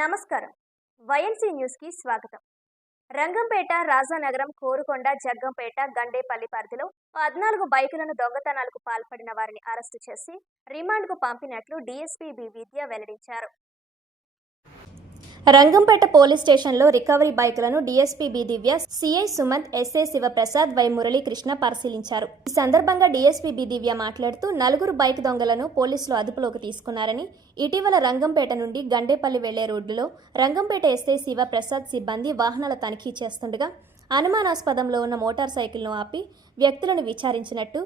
నమస్కారం. వైఎన్సీ న్యూస్కి స్వాగతం. రంగంపేట రాజానగరం కోరుకొండ జగ్గంపేట గండేపల్లి పరిధిలో పద్నాలుగు బైకులను దొంగతనాలకు పాల్పడిన వారిని అరెస్టు చేసి రిమాండ్కు పంపినట్లు డీఎస్పీ బి విద్య వెల్లడించారు. రంగంపేట పోలీస్ స్టేషన్లో recovery బైకులను DSP B Divya CI Sumanth SA Shivaprasad Y Muralikrishna పరిశీలించారు. ఈ సందర్భంగా డీఎస్పీ బి దివ్య మాట్లాడుతూ నలుగురు బైక్ దొంగలను పోలీసులు అదుపులోకి తీసుకున్నారని ఇటీవల రంగంపేట నుండి గండేపల్లి వెళ్ళే రోడ్డులో రంగంపేట ఎస్ఐ శివప్రసాద్ సిబ్బంది వాహనాల తనిఖీ చేస్తుండగా అనుమానాస్పదంలో ఉన్న మోటార్ సైకిల్ను ఆపి వ్యక్తులను విచారించినట్టు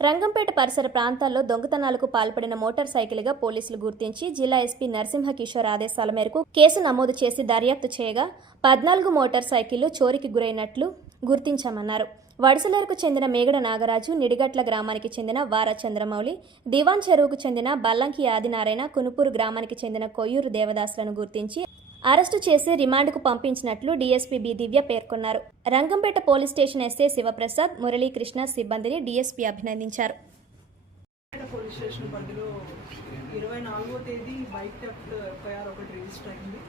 రంగంపేట పరిసర ప్రాంతాల్లో దొంగతనాలకు పాల్పడిన మోటార్ సైకిల్గా పోలీసులు గుర్తించి జిల్లా ఎస్పీ నరసింహ కిషోర్ ఆదేశాల మేరకు కేసు నమోదు చేసి దర్యాప్తు చేయగా పద్నాలుగు మోటార్ సైకిళ్ళు చోరికి గురైనట్లు గుర్తించామన్నారు. వడసలేరుకు చెందిన మేగడ నాగరాజు నిడిగట్ల గ్రామానికి చెందిన వార చంద్రమౌళి దివాన్ చెరువుకు చెందిన బల్లంకి ఆదినారాయణ కునుపూరు గ్రామానికి చెందిన కొయ్యూరు దేవదాసులను గుర్తించి అరెస్టు చేసి రిమాండ్కు పంపించినట్లు డీఎస్పీ బి దివ్య పేర్కొన్నారు. Rangampet police station SA Shivaprasad Muralikrishna సిబ్బందిని డీఎస్పీ అభినందించారు. పోలీస్ స్టేషన్ పరిధిలో ఇరవై నాలుగో తేదీ బైక్ టెఫ్ట్ ఎఫ్ఐఆర్ ఒకటి రిజిస్టర్ అయింది.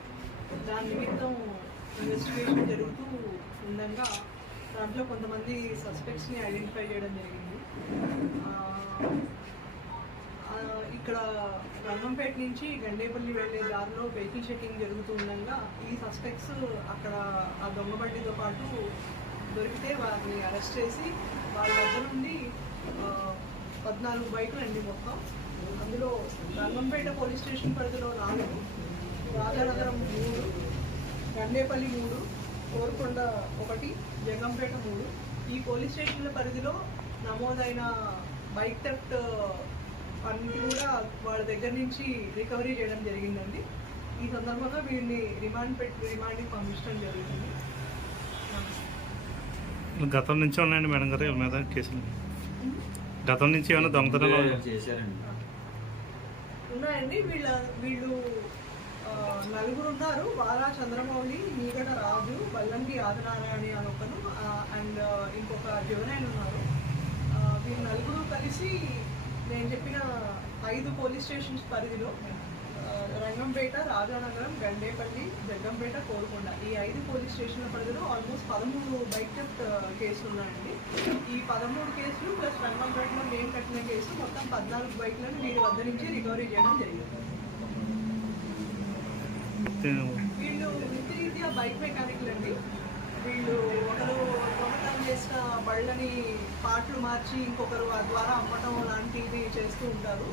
దాని నిమిత్తం ఇన్వెస్టిగేషన్ జరుగుతూ ఉండగా దాంట్లో కొంతమంది సస్పెక్ట్స్ని ఐడెంటిఫై చేయడం జరిగింది. ఇక్కడ రంగంపేట నుంచి గండేపల్లి వెళ్ళే దారిలో వెహికల్ చెకింగ్ జరుగుతూ ఉండగా ఈ సస్పెక్ట్స్ అక్కడ ఆ దొంగ బండితో పాటు దొరికితే వారిని అరెస్ట్ చేసి వాళ్ళ దగ్గర నుండి పద్నాలుగు బైకులు అండి మొత్తం. అందులో రంగంపేట పోలీస్ స్టేషన్ పరిధిలో నాలుగు రాజానగరం మూడు గండేపల్లి మూడు కోరుకొండ ఒకటి జంగంపేట మూడు. ఈ పోలీస్ స్టేషన్ల పరిధిలో నమోదైన బైక్ థెఫ్ట్ అన్ని కూడా వాళ్ళ దగ్గర నుంచి రికవరీ చేయడం జరిగిందండి. ఈ సందర్భంగా వీళ్ళని రిమాండ్ పెట్టి రిమాండ్కి పంపించడం జరుగుతుంది నమస్తే గతం నుంచి ఉన్నాయండి మేడం గారు వీళ్ళ మీద కేసులు. గతం నుంచి ఏమైనా దొంగతనాలు చేశారండి. ఉన్నాయండి. వీళ్ళ వీళ్ళు నలుగురు ఉన్నారు. వారా చంద్రమౌళి నీగడ రాజు బల్లంకి ఆదినారాయణ అని ఒకను అండ్ ఇంకొక జవనైన్ ఉన్నారు. వీళ్ళు నలుగురు కలిసి నేను చెప్పిన ఐదు పోలీస్ స్టేషన్స్ పరిధిలో రంగంపేట రాజానగరం గండేపల్లి జగ్గంపేట కోరుకొండ ఈ ఐదు పోలీస్ స్టేషన్ల పరిధిలో ఆల్మోస్ట్ పదమూడు బైక్ థెఫ్ట్ కేసులు ఉన్నాయండి. ఈ పదమూడు కేసులు ప్లస్ రంగంపేటలో నేను కట్టిన కేసు మొత్తం పద్నాలుగు బైక్లను వీరి వద్ద నుంచి రికవరీ చేయడం జరిగింది. వీళ్ళు వృత్తిరీత్యా బైక్ మెకానిక్లు అండి వీళ్ళు ఒకరు చేసిన బళ్ళని పాటలు మార్చి ఇంకొకరు ఆ ద్వారా అమ్మటం లాంటివి చేస్తూ ఉంటారు.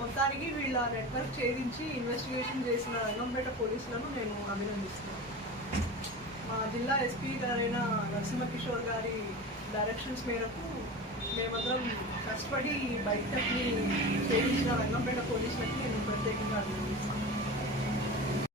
మొత్తానికి వీళ్ళ నెట్వర్క్ ఛేదించి ఇన్వెస్టిగేషన్ చేసిన రంగంపేట పోలీసులను నేను అభినందిస్తున్నాను. మా జిల్లా ఎస్పీ గారైన నరసింహ కిషోర్ గారి డైరెక్షన్స్ మేరకు మేమందరం కష్టపడి ఈ ఛేదించిన రంగంపేట పోలీసులకి నేను ప్రత్యేకంగా అభినందిస్తాను